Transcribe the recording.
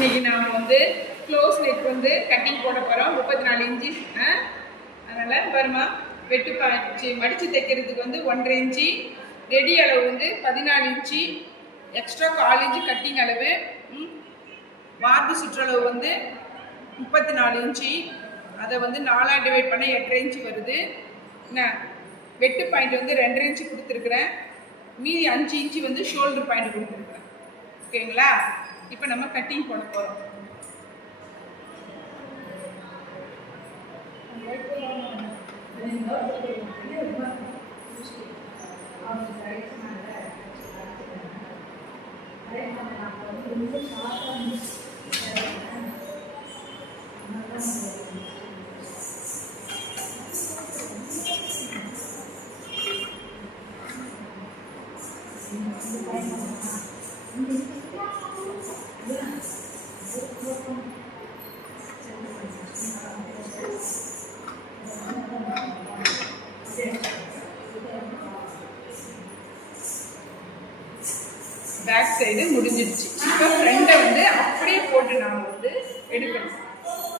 இன்னைக்கு நாம் வந்து க்ளோஸ் நெக் வந்து கட்டிங் போட போகிறோம். 34 இன்ச்சு. அதனால் வருமா வெட்டு மடித்து தைக்கிறதுக்கு வந்து 1.5 இன்ச்சு, ரெடி அளவு வந்து 14 இன்ச்சு, எக்ஸ்ட்ரா 1/4 இன்ச்சு கட்டிங் அளவு, மார்பு சுற்றளவு வந்து 34 இன்ச்சு. அதை வந்து 4ஆக டிவைட் பண்ண 8.5 இன்ச்சு வருது. என்ன வெட்டு பாயிண்ட் வந்து 2.5 இன்ச்சு கொடுத்துருக்குறேன். மீதி 5 இன்ச்சு வந்து ஷோல்டர் பாயிண்ட் கொடுத்துருக்குறேன். ஓகேங்களா? இப்போ நம்ம கட்டிங் போட போகிறோம். பேக் சைடு முடிஞ்சிடுச்சு. இப்போ ஃப்ரண்டை வந்து அப்படியே போட்டு நாம் வந்து எடுக்கணும்.